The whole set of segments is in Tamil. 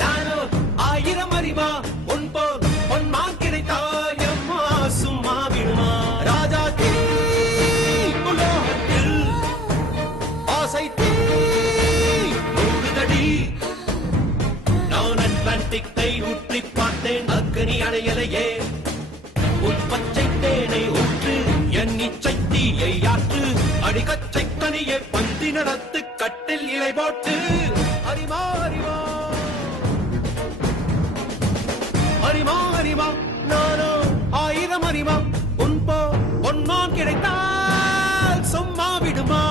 நானோ ஆயிரம் அறிவா உன் போல் பொன்மான் கிடைத்தாயம்மா சும்மா விடுமா ராஜா தீ உலோகத்தில் ஆசை தீ மூடுதடி நான் அட்லாண்டிக்கை ஊற்றி பார்த்தேன் அக்கனி அணையலையே உன் பச்சை தேனை ஊற்று என் இச்சை தீயை ஆற்று அடிக்கச்சை கனியை பந்தி நடத்து கட்டில் இலை போட்டு அறிமா அறிவா அறிமா அறிவா நானோ ஆயிரம் அறிவா உன் போ பொன்மான் கிடைத்தால் சும்மா விடுமா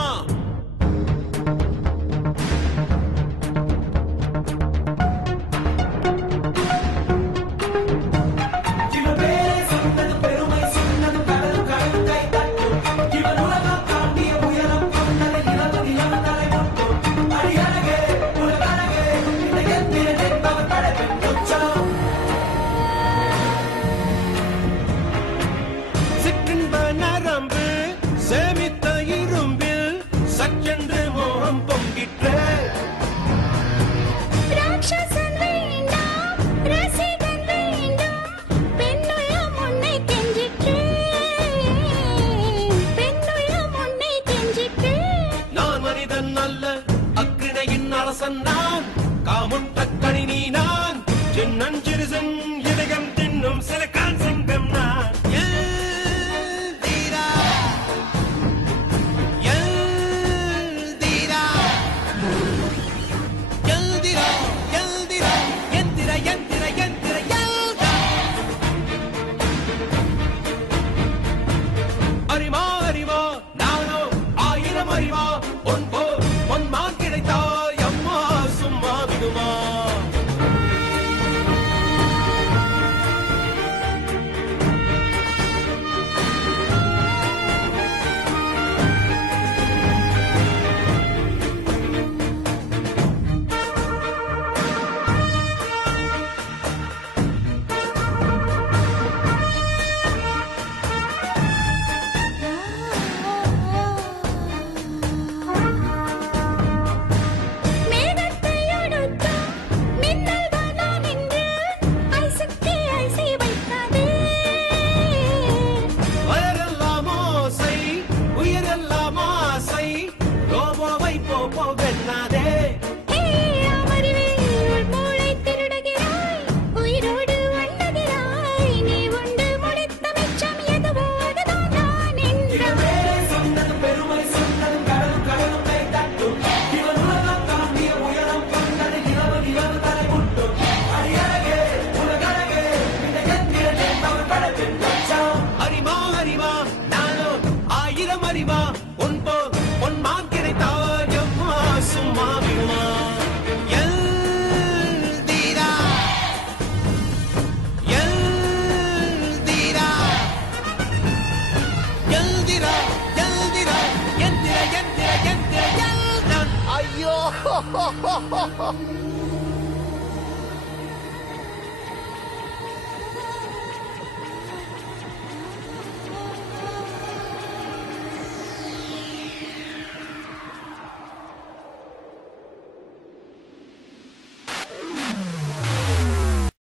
காமுட்டக்கணி நீ நான் சின்னஞ்சிறுசன் இதயம் தின்னும் சிலக்கான் சிங்கம் நான் எல்தீரா எல்தீரா எல்தீரா எல்தீரா எந்திர எந்திர எந்திர எல்தா அறிமா அறிவா நானோ ஆயிரம் அறிவா உன் போல் பொன்மான் கிடைத்தாய் அம்மா சும்மா விடுமா ஐயோ